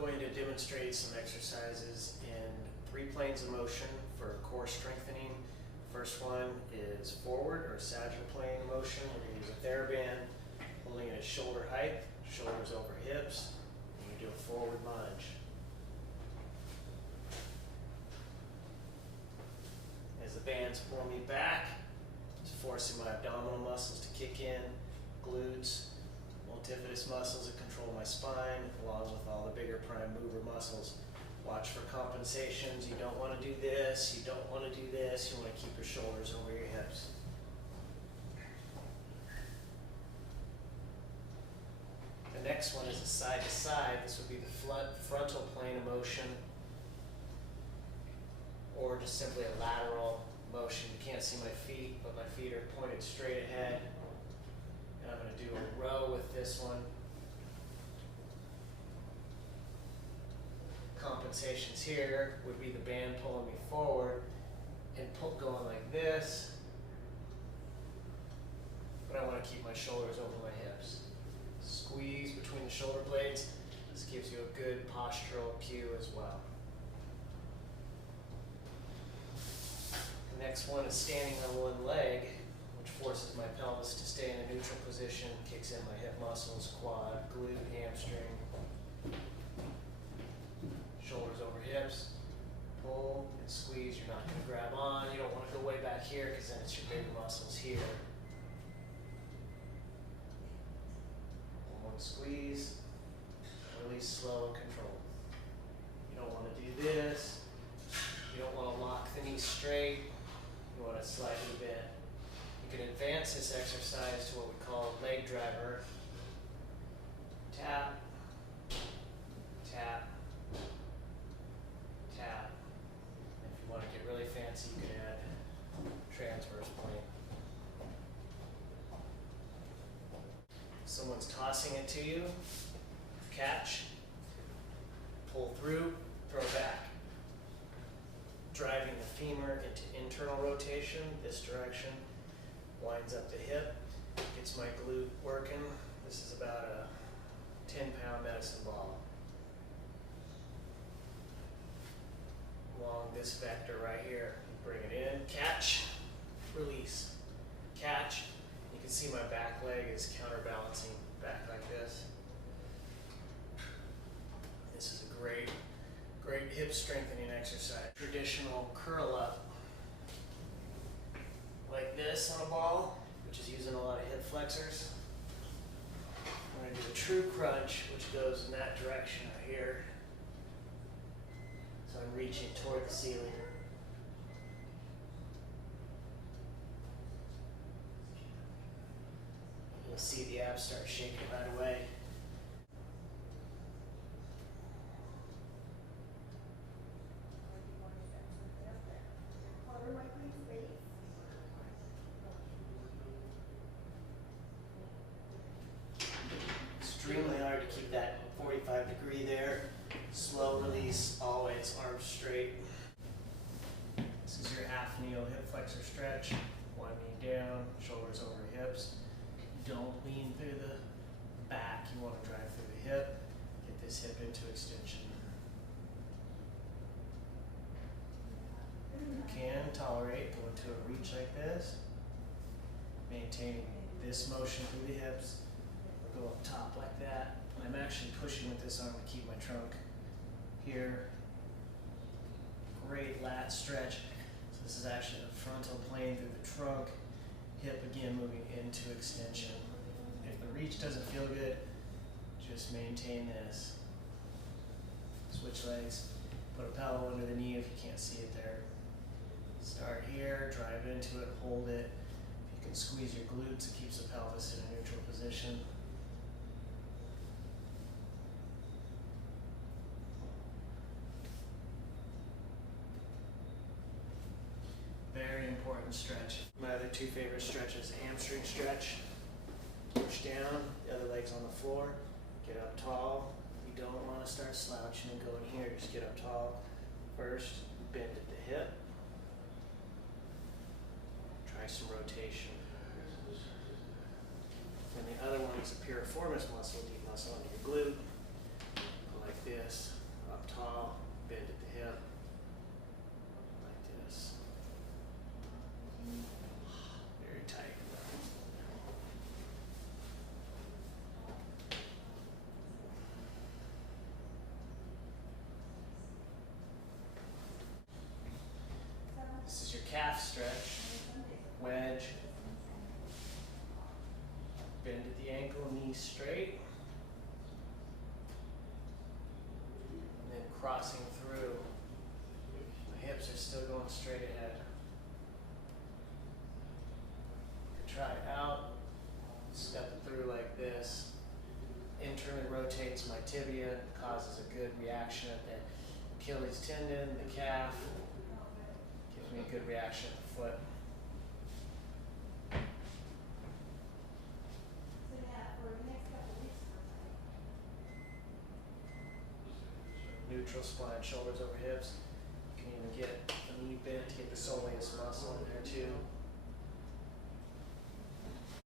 going to demonstrate some exercises in 3 planes of motion for core strengthening. First one is forward or sagittal plane motion. We're going to use a TheraBand, holding it at shoulder height, shoulders over hips, and you do a forward lunge. As the band's pulling me back, it's forcing my abdominal muscles to kick in, glutes, multifidus muscles that control my spine, along with all the bigger prime mover muscles. Watch for compensations. You don't want to do this, you don't want to do this, you want to keep your shoulders over your hips. The next one is a side to side. This would be the frontal plane of motion, or just simply a lateral motion. You can't see my feet, but my feet are pointed straight ahead. And I'm going to do a row with this one. Compensations here would be the band pulling me forward and going like this. But I want to keep my shoulders over my hips. Squeeze between the shoulder blades. This gives you a good postural cue as well. The next one is standing on one leg, which forces my pelvis to stay in a neutral position, kicks in my hip muscles, quad, glute, hamstring. Shoulders over hips, pull and squeeze. You're not going to grab on. You don't want to go way back here because then it's your big muscles here. One squeeze, release slow and controlled. You don't want to do this. You don't want to lock the knee straight. You want to slightly bend. You can advance this exercise to what we call leg driver. Tap, tap, tap. If you want to get really fancy, you can add transverse plane. Someone's tossing it to you, catch, pull through, throw back. Driving the femur into internal rotation, this direction, winds up the hip, gets my glute working. This is about a 10-pound medicine ball. Along this vector right here, bring it in, catch, release, catch. You can see my back leg is counterbalancing back like this. This is a great hip strengthening exercise. Traditional curl up like this on a ball, which is using a lot of hip flexors. I'm going to do a true crunch, which goes in that direction right here. So I'm reaching toward the ceiling. You'll see the abs start shaking right away. Extremely hard to keep that 45-degree there. Slow release, always arms straight. This is your half kneel hip flexor stretch. One knee down, shoulders over hips. Don't lean through the back. You want to drive through the hip. Get this hip into extension. You can tolerate going to a reach like this. Maintaining this motion through the hips. Go up top like that. I'm actually pushing with this arm to keep my trunk here. Great lat stretch. So this is actually the frontal plane through the trunk. Hip again moving into extension. If the reach doesn't feel good, just maintain this. Switch legs. Put a pillow under the knee if you can't see it there. Start here, drive into it, hold it. If you can squeeze your glutes, it keeps the pelvis in a neutral position. Very important stretch. My other 2 favorite stretches, hamstring stretch. Push down, the other leg's on the floor. Get up tall. You don't want to start slouching and going here. Just get up tall. First, bend at the hip. Try some rotation. And the other one is a piriformis muscle, deep muscle under your glute. Go like this. crossing through. My hips are still going straight ahead. Try it out, step it through like this. Internally rotates my tibia, causes a good reaction at the Achilles tendon, the calf. Gives me a good reaction at the foot. Neutral spine, shoulders over hips. You can even get